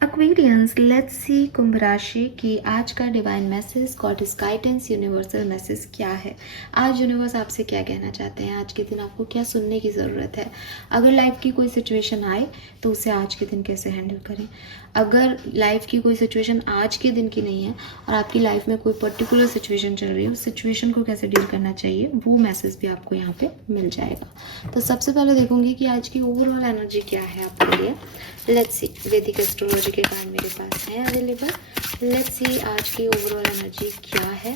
Aquarians, let's see कुंभ राशि की आज का divine message, goddess guidance, universal message क्या है। आज यूनिवर्स आपसे क्या कहना चाहते हैं, आज के दिन आपको क्या सुनने की ज़रूरत है। अगर लाइफ की कोई सिचुएशन आए तो उसे आज के दिन कैसे हैंडल करें। अगर लाइफ की कोई सिचुएशन आज के दिन की नहीं है और आपकी लाइफ में कोई पर्टिकुलर सिचुएशन चल रही है, उस सिचुएशन को कैसे डील करना चाहिए, वो मैसेज भी आपको यहाँ पे मिल जाएगा। तो सबसे पहले देखूंगी कि आज की ओवरऑल एनर्जी क्या है आपके लिए। लेट्स सी, वैदिक एस्ट्रोलॉजी के कार्ड मेरे पास हैं अवेलेबल। लेट्स सी आज की ओवरऑल एनर्जी क्या है।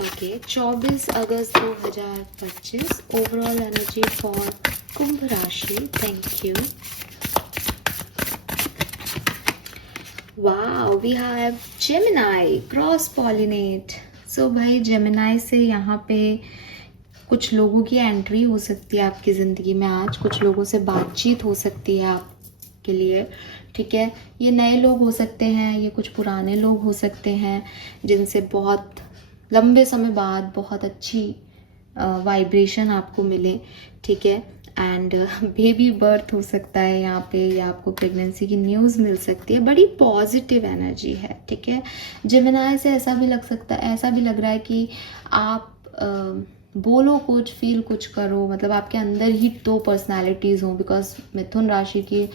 ओके, 24 अगस्त 2025 ओवरऑल एनर्जी फॉर कुंभ राशि। Thank you. Wow, we have Gemini, cross pollinate. So भाई, जेमिनाई से यहाँ पे कुछ लोगों की एंट्री हो सकती है आपकी ज़िंदगी में। आज कुछ लोगों से बातचीत हो सकती है आपके लिए, ठीक है। ये नए लोग हो सकते हैं, ये कुछ पुराने लोग हो सकते हैं जिनसे बहुत लंबे समय बाद बहुत अच्छी वाइब्रेशन आपको मिले, ठीक है। एंड बेबी बर्थ हो सकता है यहाँ पे, या आपको प्रेगनेंसी की न्यूज़ मिल सकती है। बड़ी पॉजिटिव एनर्जी है, ठीक है। जेमिनाई से ऐसा भी लग सकता है, ऐसा भी लग रहा है कि आप बोलो कुछ, फील कुछ करो, मतलब आपके अंदर ही दो पर्सनालिटीज़ हों, बिकॉज मिथुन राशि की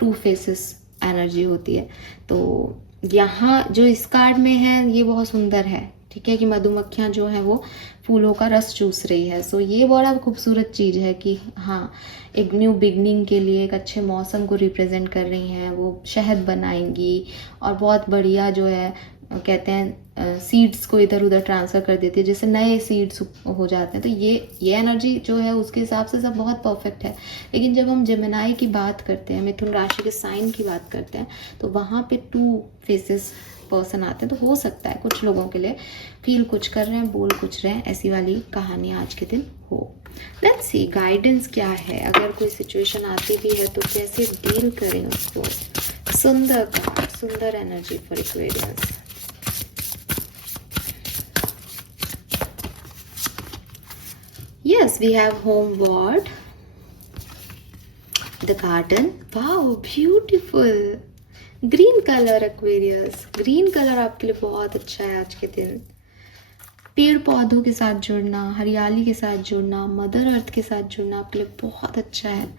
2 फेसेस एनर्जी होती है। तो यहाँ जो इस कार्ड में है ये बहुत सुंदर है, ठीक है, कि मधुमक्खियाँ जो हैं वो फूलों का रस चूस रही है। सो ये बड़ा खूबसूरत चीज़ है कि हाँ, एक न्यू बिगनिंग के लिए एक अच्छे मौसम को रिप्रेजेंट कर रही हैं। वो शहद बनाएंगी और बहुत बढ़िया जो है, कहते हैं सीड्स को इधर उधर ट्रांसफ़र कर देती है, जैसे नए सीड्स हो जाते हैं। तो ये एनर्जी जो है उसके हिसाब से सब बहुत परफेक्ट है। लेकिन जब हम जेमिनाई की बात करते हैं, मिथुन राशि के साइन की बात करते हैं, तो वहाँ पे 2 फेसेस पर्सन आते हैं। तो हो सकता है कुछ लोगों के लिए फील कुछ कर रहे हैं, बोल कुछ रहे हैं, ऐसी वाली कहानी आज के दिन हो। लेट्स सी गाइडेंस क्या है। अगर कोई सिचुएशन आती भी है तो कैसे डील करें उसको। सुंदर कार्ड, सुंदर energy for Aquarius. Yes, we have homeward, the garden. Wow, beautiful. Green colour Aquarius, green colour आपके लिए बहुत अच्छा है आज के दिन। पेड़ पौधों के साथ जुड़ना, हरियाली के साथ जुड़ना, मदर अर्थ के साथ जुड़ना आपके लिए बहुत अच्छा है।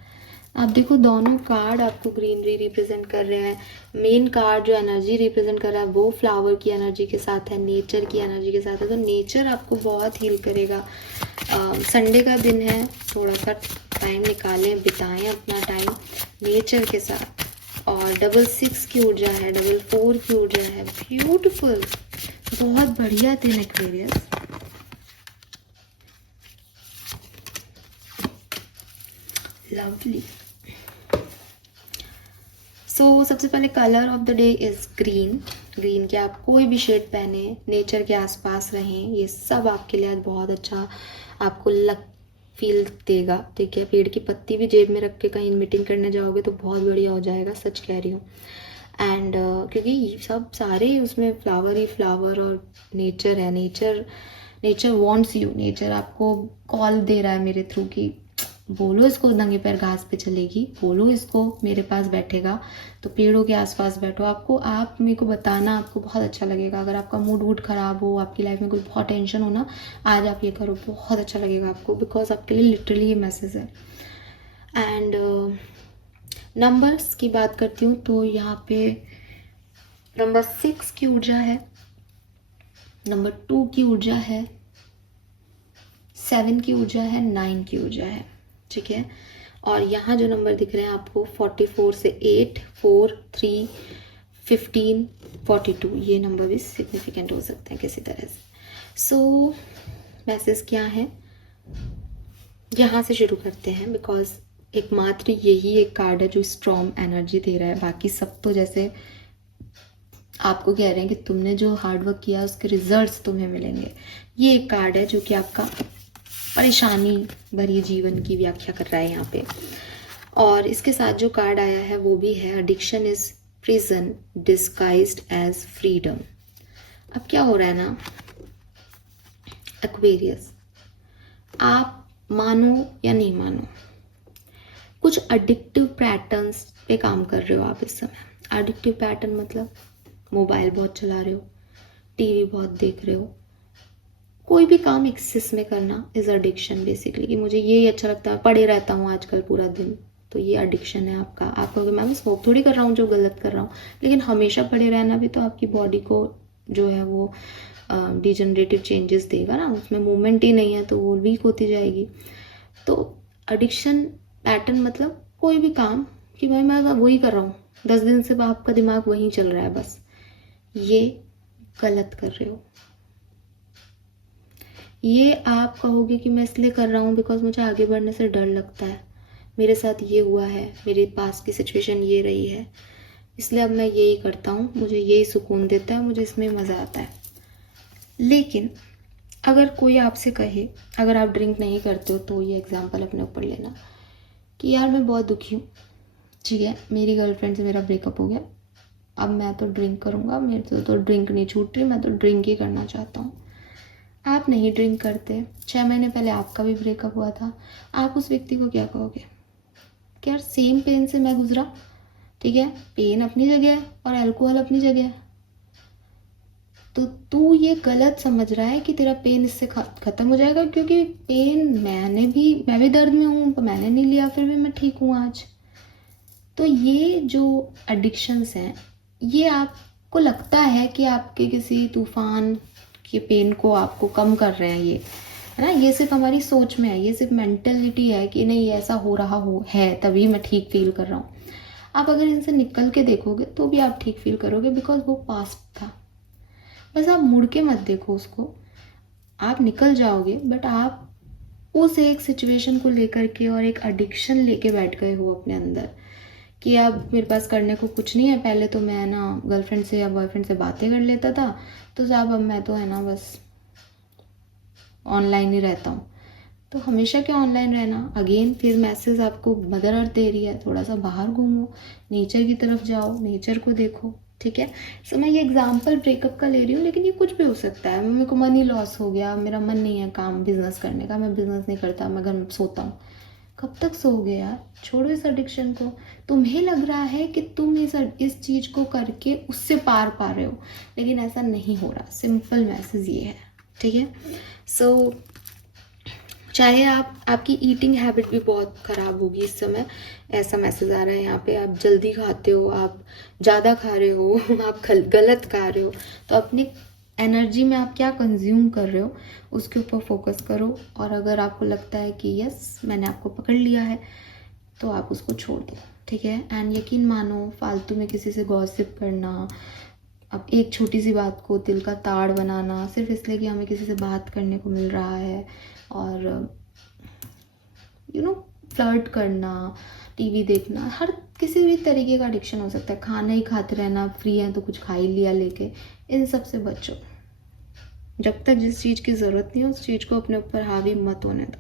आप देखो, दोनों कार्ड आपको ग्रीनरी रिप्रेजेंट कर रहे हैं। मेन कार्ड जो एनर्जी रिप्रेजेंट कर रहा है वो फ्लावर की एनर्जी के साथ है, नेचर की एनर्जी के साथ है। तो नेचर आपको बहुत हील करेगा। संडे का दिन है, थोड़ा सा टाइम निकालें, बिताएं अपना टाइम नेचर के साथ। और 66 की ऊर्जा है, 44 की ऊर्जा है। ब्यूटीफुल, बहुत बढ़िया दिन एक्वेरियस। लवली। सो सबसे पहले colour of the day is green. Green के आप कोई भी शेड पहने, नेचर के आसपास रहें, ये सब आपके लिए आज बहुत अच्छा आपको फील देगा, ठीक है। पेड़ की पत्ती भी जेब में रख के कहीं मीटिंग करने जाओगे तो बहुत बढ़िया हो जाएगा, सच कह रही हूँ। एंड क्योंकि सब सारे उसमें फ्लावर ही फ्लावर और नेचर है। नेचर वांट्स यू, नेचर आपको कॉल दे रहा है मेरे थ्रू कि बोलो इसको नंगे पैर घास पे चलेगी, बोलो इसको मेरे पास बैठेगा। तो पेड़ों के आसपास बैठो, आप मेरे को बताना, आपको बहुत अच्छा लगेगा। अगर आपका मूड वूड खराब हो, आपकी लाइफ में कोई बहुत टेंशन हो ना, आज आप ये करो, बहुत अच्छा लगेगा आपको, बिकॉज आपके लिए लिटरली ये मैसेज है। एंड नंबर्स की बात करती हूँ तो यहाँ पे नंबर 6 की ऊर्जा है, नंबर 2 की ऊर्जा है, 7 की ऊर्जा है, 9 की ऊर्जा है, ठीक है। और यहाँ जो नंबर दिख रहे हैं आपको 44 से 8, 4, 3, 15, 42, ये नंबर भी सिग्निफिकेंट हो सकते हैं किसी तरह से। सो मैसेज क्या है, यहाँ से शुरू करते हैं, बिकॉज एकमात्र यही एक कार्ड है जो स्ट्रॉन्ग एनर्जी दे रहा है। बाकी सब तो जैसे आपको कह रहे हैं कि तुमने जो हार्डवर्क किया उसके रिजल्ट्स तुम्हें मिलेंगे। ये एक कार्ड है जो कि आपका परेशानी भरी जीवन की व्याख्या कर रहा है यहाँ पे। और इसके साथ जो कार्ड आया है वो भी है addiction is prison disguised as freedom. अब क्या हो रहा है ना एक्वेरियस, आप मानो या नहीं मानो, कुछ अडिक्टिव पैटर्न्स पे काम कर रहे हो आप इस समय। अडिक्टिव पैटर्न मतलब मोबाइल बहुत चला रहे हो, टीवी बहुत देख रहे हो, कोई भी काम एक्सेस में करना इज एडिक्शन बेसिकली, कि मुझे ये ही अच्छा लगता है, पड़े रहता हूँ आजकल पूरा दिन, तो ये एडिक्शन है आपका। आप कहोगे मैम स्मोक थोड़ी कर रहा हूँ जो गलत कर रहा हूँ, लेकिन हमेशा पड़े रहना भी तो आपकी बॉडी को जो है वो डिजनरेटिव चेंजेस देगा ना, उसमें मूवमेंट ही नहीं है तो वो वीक होती जाएगी। तो एडिक्शन पैटर्न मतलब कोई भी काम कि भाई मैं वही कर रहा हूँ, 10 दिन से आपका दिमाग वहीं चल रहा है बस, ये गलत कर रहे हो। ये आप कहोगे कि मैं इसलिए कर रहा हूँ बिकॉज मुझे आगे बढ़ने से डर लगता है, मेरे साथ ये हुआ है, मेरे पास की सिचुएशन ये रही है, इसलिए अब मैं यही करता हूँ, मुझे यही सुकून देता है, मुझे इसमें मज़ा आता है। लेकिन अगर कोई आपसे कहे, अगर आप ड्रिंक नहीं करते हो तो ये एग्जांपल अपने ऊपर लेना कि यार मैं बहुत दुखी हूँ, ठीक है, मेरी गर्लफ्रेंड से मेरा ब्रेकअप हो गया, अब मैं तो ड्रिंक करूँगा, मेरे से तो ड्रिंक नहीं छूट रही, मैं तो ड्रिंक ही करना चाहता हूँ। आप नहीं ड्रिंक करते, 6 महीने पहले आपका भी ब्रेकअप हुआ था, आप उस व्यक्ति को क्या कहोगे कि यार सेम पेन से मैं गुजरा, ठीक है, पेन अपनी जगह है और अल्कोहल अपनी जगह है, तो तू ये गलत समझ रहा है कि तेरा पेन इससे ख़त्म हो जाएगा, क्योंकि पेन मैं भी दर्द में हूँ, मैंने नहीं लिया फिर भी मैं ठीक हूँ आज। तो ये जो एडिक्शंस हैं, ये आपको लगता है कि आपके किसी तूफान के पेन को आपको कम कर रहे हैं, ये है ना, ये सिर्फ हमारी सोच में है, ये सिर्फ मेंटलिटी है कि नहीं ऐसा हो रहा है तभी मैं ठीक फील कर रहा हूँ। आप अगर इनसे निकल के देखोगे तो भी आप ठीक फील करोगे, बिकॉज वो पास्ट था। बस आप मुड़ के मत देखो उसको, आप निकल जाओगे, बट आप उस एक सिचुएशन को लेकर के और एक एडिक्शन लेके बैठ गए हो अपने अंदर कि अब मेरे पास करने को कुछ नहीं है, पहले तो मैं ना गर्लफ्रेंड से या बॉयफ्रेंड से बातें कर लेता था, तो साहब अब मैं तो है ना बस ऑनलाइन ही रहता हूँ। तो हमेशा क्या ऑनलाइन रहना, अगेन फिर मैसेज आपको मदर अर्थ दे रही है, थोड़ा सा बाहर घूमो, नेचर की तरफ जाओ, नेचर को देखो, ठीक है। सो मैं ये एग्जांपल ब्रेकअप का ले रही हूँ, लेकिन ये कुछ भी हो सकता है। मेरे को मनी लॉस हो गया, मेरा मन नहीं है काम बिजनेस करने का, मैं बिजनेस नहीं करता, मैं घर में सोता हूँ। कब तक सोओगे यार, छोड़ो इस एडिक्शन को। तुम्हें लग रहा है कि तुम इस चीज़ को करके उससे पार पा रहे हो, लेकिन ऐसा नहीं हो रहा। सिंपल मैसेज ये है, ठीक है। सो चाहे आपकी ईटिंग हैबिट भी बहुत ख़राब होगी इस समय, ऐसा मैसेज आ रहा है यहाँ पे, आप जल्दी खाते हो, आप ज़्यादा खा रहे हो, आप गलत खा रहे हो, तो अपने एनर्जी में आप क्या कंज्यूम कर रहे हो उसके ऊपर फोकस करो। और अगर आपको लगता है कि यस मैंने आपको पकड़ लिया है, तो आप उसको छोड़ दो, ठीक है। एंड यकीन मानो, फालतू में किसी से गॉसिप करना, अब एक छोटी सी बात को दिल का ताड़ बनाना सिर्फ इसलिए कि हमें किसी से बात करने को मिल रहा है, और फ्लर्ट करना, टीवी देखना, हर किसी भी तरीके का एडिक्शन हो सकता है। खाना ही खाते रहना, फ्री है तो कुछ खा ही लिया लेके, इन सब से बचो। जब तक जिस चीज़ की ज़रूरत नहीं है उस चीज़ को अपने ऊपर हावी मत होने दो,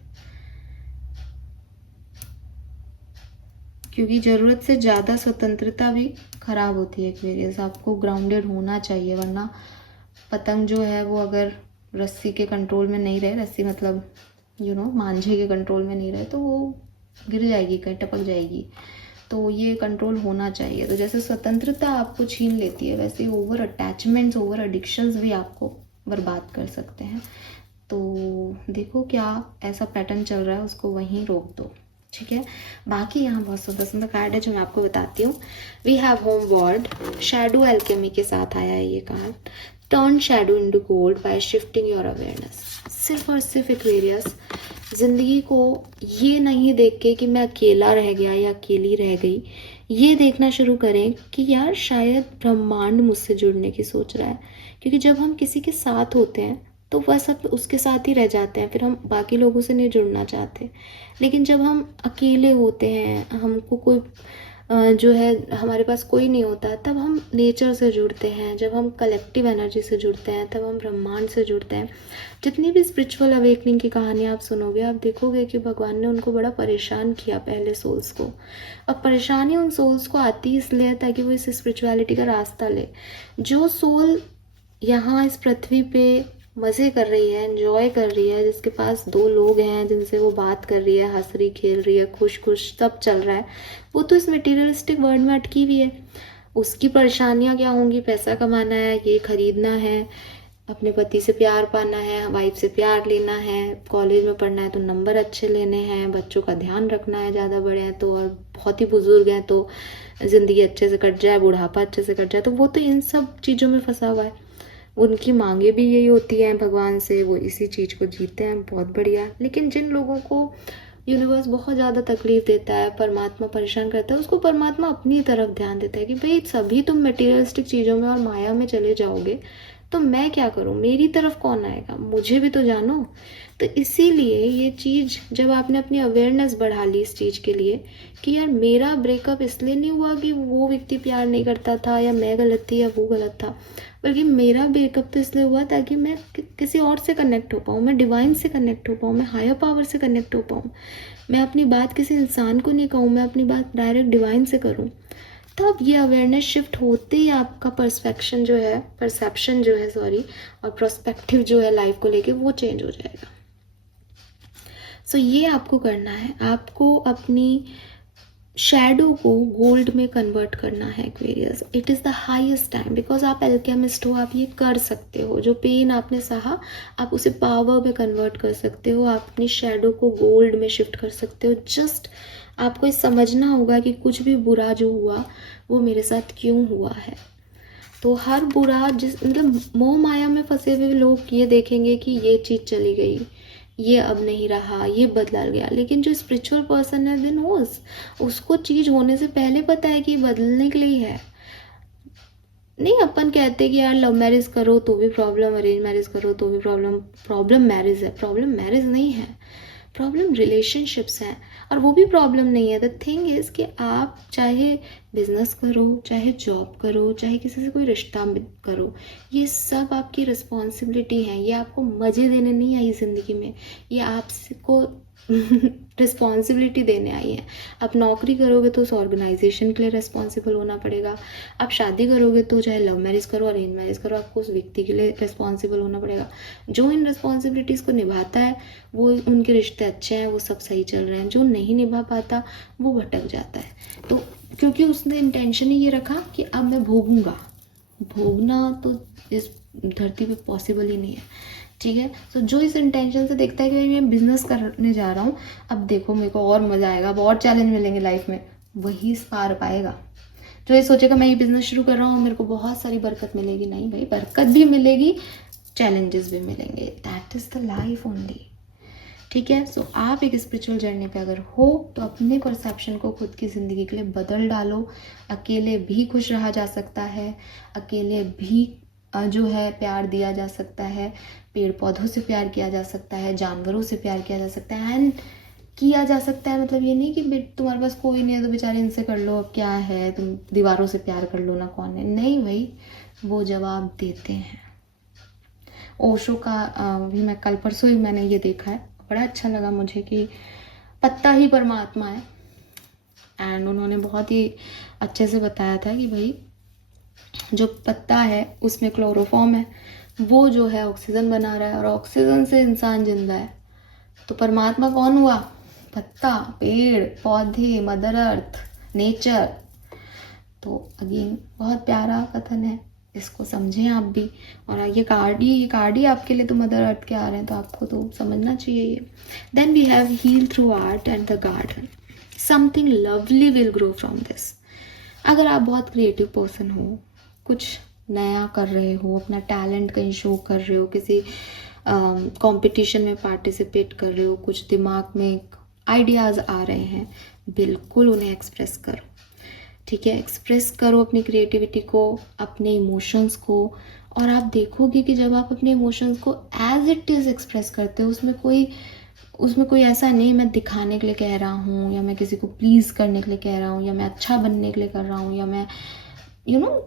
क्योंकि ज़रूरत से ज़्यादा स्वतंत्रता भी खराब होती है एक्वेरियस। आपको ग्राउंडेड होना चाहिए, वरना पतंग जो है वो अगर रस्सी के कंट्रोल में नहीं रहे, रस्सी मतलब मांझे के कंट्रोल में नहीं रहे, तो वो गिर जाएगी, कहीं टपक जाएगी। तो ये कंट्रोल होना चाहिए। तो जैसे स्वतंत्रता आपको छीन लेती है, वैसे ओवर अटैचमेंट्स, ओवर एडिक्शंस भी आपको बर्बाद कर सकते हैं। तो देखो क्या ऐसा पैटर्न चल रहा है, उसको वहीं रोक दो, ठीक है। बाकी यहाँ बहुत सुंदर सुंदर कार्ड है जो मैं आपको बताती हूँ। We have home word, shadow alchemy के साथ आया है ये card. Turn shadow into gold by shifting your awareness. सिर्फ और सिर्फ एक्वेरियस ज़िंदगी को ये नहीं देख के कि मैं अकेला रह गया या अकेली रह गई, ये देखना शुरू करें कि यार शायद ब्रह्मांड मुझसे जुड़ने की सोच रहा है। क्योंकि जब हम किसी के साथ होते हैं तो वह सब उसके साथ ही रह जाते हैं, फिर हम बाकी लोगों से नहीं जुड़ना चाहते। लेकिन जब हम अकेले होते हैं, हमको कोई जो है हमारे पास कोई नहीं होता, तब हम नेचर से जुड़ते हैं। जब हम कलेक्टिव एनर्जी से जुड़ते हैं तब हम ब्रह्मांड से जुड़ते हैं। जितनी भी स्पिरिचुअल अवेकनिंग की कहानी आप सुनोगे, आप देखोगे कि भगवान ने उनको बड़ा परेशान किया पहले सोल्स को। और परेशानी उन सोल्स को आती इसलिए ताकि वो इस स्पिरिचुअलिटी का रास्ता ले। जो सोल यहाँ इस पृथ्वी पे मज़े कर रही है, एंजॉय कर रही है, जिसके पास 2 लोग हैं जिनसे वो बात कर रही है, हंस रही, खेल रही है, खुश खुश सब चल रहा है, वो तो इस मटेरियलिस्टिक वर्ल्ड में अटकी हुई है। उसकी परेशानियाँ क्या होंगी? पैसा कमाना है, ये खरीदना है, अपने पति से प्यार पाना है, वाइफ से प्यार लेना है, कॉलेज में पढ़ना है तो नंबर अच्छे लेने हैं, बच्चों का ध्यान रखना है, ज़्यादा बड़े हैं तो, और बहुत ही बुजुर्ग हैं तो ज़िंदगी अच्छे से कट जाए, बुढ़ापा अच्छे से कट जाए, तो वो तो इन सब चीज़ों में फंसा हुआ है। उनकी मांगे भी यही होती हैं भगवान से, वो इसी चीज़ को जीते हैं, बहुत बढ़िया। लेकिन जिन लोगों को यूनिवर्स बहुत ज़्यादा तकलीफ देता है, परमात्मा परेशान करता है, उसको परमात्मा अपनी तरफ ध्यान देता है कि भाई सभी तुम मटेरियलिस्टिक चीज़ों में और माया में चले जाओगे तो मैं क्या करूँ, मेरी तरफ कौन आएगा, मुझे भी तो जानो। तो इसीलिए ये चीज़ जब आपने अपनी अवेयरनेस बढ़ा ली इस चीज़ के लिए कि यार मेरा ब्रेकअप इसलिए नहीं हुआ कि वो व्यक्ति प्यार नहीं करता था या मैं गलत थी या वो गलत था, बल्कि मेरा ब्रेकअप तो इसलिए हुआ ताकि मैं किसी और से कनेक्ट हो पाऊँ, मैं डिवाइन से कनेक्ट हो पाऊँ, मैं हायर पावर से कनेक्ट हो पाऊँ, मैं अपनी बात किसी इंसान को नहीं कहूँ, मैं अपनी बात डायरेक्ट डिवाइन से करूँ। तब ये अवेयरनेस शिफ्ट होते ही आपका परसेप्शन जो है सॉरी, और पर्सपेक्टिव जो है लाइफ को लेके वो चेंज हो जाएगा। सो ये आपको करना है, आपको अपनी शैडो को गोल्ड में कन्वर्ट करना है Aquarius. It is the highest time, because आप एल्केमिस्ट हो, आप ये कर सकते हो। जो पेन आपने सहा आप उसे पावर में कन्वर्ट कर सकते हो, आप अपनी शैडो को गोल्ड में शिफ्ट कर सकते हो। जस्ट आपको ये समझना होगा कि कुछ भी बुरा जो हुआ वो मेरे साथ क्यों हुआ है। तो हर बुरा मतलब मोह माया में फंसे हुए लोग ये देखेंगे कि ये चीज़ चली गई, ये अब नहीं रहा, ये बदल गया, लेकिन जो स्पिरिचुअल पर्सन है दिन उसको चीज़ होने से पहले पता है कि बदलने के लिए है। नहीं अपन कहते कि यार लव मैरिज करो तो भी प्रॉब्लम, अरेंज मैरिज करो तो भी प्रॉब्लम। प्रॉब्लम मैरिज है, प्रॉब्लम मैरिज नहीं है, प्रॉब्लम रिलेशनशिप्स हैं, और वो भी प्रॉब्लम नहीं है। द थिंग इज़ कि आप चाहे बिजनेस करो, चाहे जॉब करो, चाहे किसी से कोई रिश्ता करो, ये सब आपकी रिस्पॉन्सिबिलिटी है। ये आपको मज़े देने नहीं आई ज़िंदगी में, ये आपको रिस्पॉन्सिबिलिटी देने आई है। आप नौकरी करोगे तो उस ऑर्गेनाइजेशन के लिए रिस्पॉन्सिबल होना पड़ेगा। आप शादी करोगे तो चाहे लव मैरिज करो अरेंज मैरिज करो, आपको उस व्यक्ति के लिए रिस्पॉन्सिबल होना पड़ेगा। जो इन रिस्पॉन्सिबिलिटीज़ को निभाता है वो उनके रिश्ते अच्छे हैं, वो सब सही चल रहे हैं। जो नहीं निभा पाता वो भटक जाता है। तो क्योंकि उसने इंटेंशन ही ये रखा कि अब मैं भोगूंगा, भोगना तो इस धरती पे पॉसिबल ही नहीं है, ठीक है। तो जो इस इंटेंशन से देखता है कि मैं बिजनेस करने जा रहा हूँ, अब देखो मेरे को और मज़ा आएगा, अब और चैलेंज मिलेंगे लाइफ में, वही पार पाएगा। जो ये सोचेगा मैं ये बिजनेस शुरू कर रहा हूँ मेरे को बहुत सारी बरकत मिलेगी, नहीं भाई, बरकत भी मिलेगी, चैलेंजेस भी मिलेंगे। That is the life only, ठीक है। सो आप एक स्पिरिचुअल जर्नी पे अगर हो तो अपने परसेप्शन को खुद की ज़िंदगी के लिए बदल डालो। अकेले भी खुश रहा जा सकता है, अकेले भी जो है प्यार दिया जा सकता है, पेड़ पौधों से प्यार किया जा सकता है, जानवरों से प्यार किया जा सकता है। एंड किया जा सकता है मतलब ये नहीं कि तुम्हारे पास कोई नहीं है तो बेचारे इनसे कर लो, अब क्या है, तुम दीवारों से प्यार कर लो ना, कौन है, नहीं भाई, वो जवाब देते हैं। ओशो का भी मैं कल परसों ही मैंने ये देखा है, बड़ा अच्छा लगा मुझे कि पत्ता ही परमात्मा है। एंड उन्होंने बहुत ही अच्छे से बताया था कि भाई जो पत्ता है उसमें क्लोरोफॉर्म है, वो जो है ऑक्सीजन बना रहा है, और ऑक्सीजन से इंसान जिंदा है। तो परमात्मा कौन हुआ? पत्ता, पेड़ पौधे, मदर अर्थ, नेचर। तो अगेन बहुत प्यारा कथन है, इसको समझें आप भी। और ये कार्ड ही आपके लिए तो मदर अर्थ के आ रहे हैं, तो आपको तो समझना चाहिए ये। Then we have heal through art and the garden, something lovely will grow from this. अगर आप बहुत क्रिएटिव पर्सन हो, कुछ नया कर रहे हो, अपना टैलेंट कहीं शो कर रहे हो, किसी कंपटीशन में पार्टिसिपेट कर रहे हो, कुछ दिमाग में आइडियाज़ आ रहे हैं, बिल्कुल उन्हें एक्सप्रेस करो, ठीक है। एक्सप्रेस करो अपनी क्रिएटिविटी को, अपने इमोशंस को, और आप देखोगे कि जब आप अपने इमोशंस को एज इट इज़ एक्सप्रेस करते हो, उसमें कोई ऐसा नहीं मैं दिखाने के लिए कह रहा हूँ, या मैं किसी को प्लीज़ करने के लिए कह रहा हूँ, या मैं अच्छा बनने के लिए कर रहा हूँ, या मैं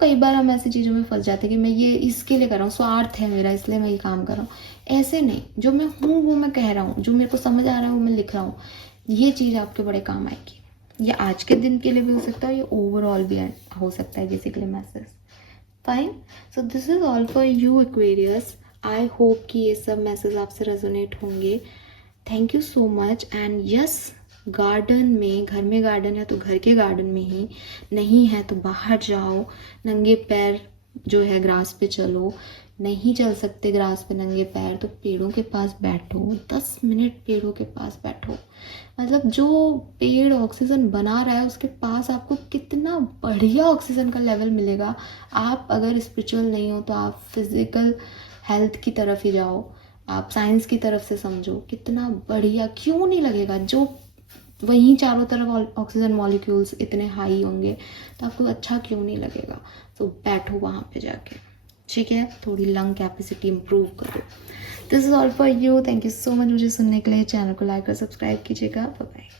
कई बार हम ऐसी चीज़ों में फंस जाते हैं कि मैं ये इसके लिए कर रहा हूँ, स्वार्थ है मेरा इसलिए मैं ये काम कर रहा हूँ। ऐसे नहीं, जो मैं हूँ वो मैं कह रहा हूँ, जो मेरे को समझ आ रहा है वो मैं लिख रहा हूँ, ये चीज़ आपके बड़े काम आएगी। ये आज के दिन के लिए भी हो सकता है, ये ओवरऑल भी हो सकता है basically message. Fine, so this is all for you Aquarius. I hope कि ये सब मैसेज आपसे रेजोनेट होंगे। Thank you so much. And yes, garden में, घर में गार्डन है तो घर के गार्डन में ही, नहीं है तो बाहर जाओ, नंगे पैर जो है ग्रास पे चलो। नहीं चल सकते ग्रास पे नंगे पैर तो पेड़ों के पास बैठो, 10 मिनट पेड़ों के पास बैठो। मतलब जो पेड़ ऑक्सीजन बना रहा है उसके पास आपको कितना बढ़िया ऑक्सीजन का लेवल मिलेगा। आप अगर स्पिरिचुअल नहीं हो तो आप फिजिकल हेल्थ की तरफ ही जाओ, आप साइंस की तरफ से समझो, कितना बढ़िया, क्यों नहीं लगेगा। जो वहीं चारों तरफ ऑक्सीजन मॉलिक्यूल्स इतने हाई होंगे तो आपको अच्छा क्यों नहीं लगेगा। तो बैठो वहाँ पे जाके, ठीक है, थोड़ी लंग कैपेसिटी इंप्रूव करो। This is all for you. Thank you so much मुझे सुनने के लिए। चैनल को लाइक और सब्सक्राइब कीजिएगा। Bye bye.